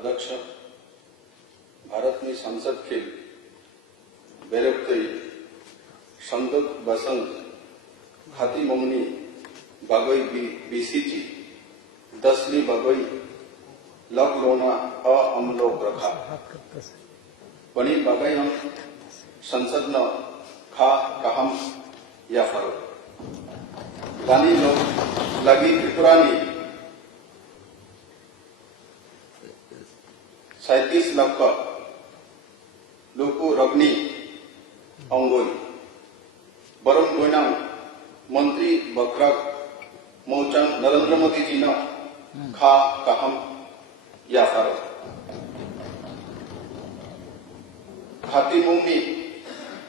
अध्यक्ष भारतनी संसद के बेरेक्तई संदक बसंग खाती मंगनी बागई बीसीजी दसली बागई लग लोना अमलोक रखा बनी बागई हम संसद न खा कहम या फरो गानी लोग लगी त्रिपुरानी 37 लाख लोको रगनी अंगोई बरम गोयना मंत्री बकरक मौचन नरेंद्र मोदी जी न खा कहम या फरो खाती मुंगनी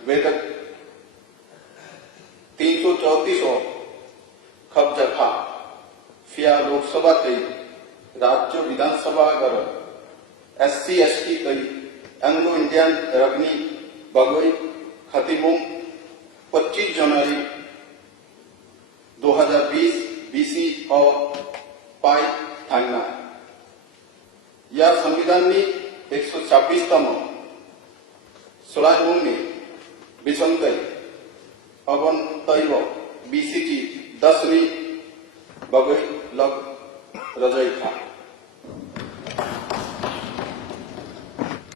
वेदक 334 खब जखा फिया लोकसभा कई राज्य विधानसभा अगर SC ST कई एंग्लो इंडियन रगनी बगोई खतीमुंग 25 जनवरी 2020 BC और पाई थांगना या संविधान नी 126तम सुलाइमुंग ने बिसंगई अवन तैव BCG 10नी बगई लग रजई था।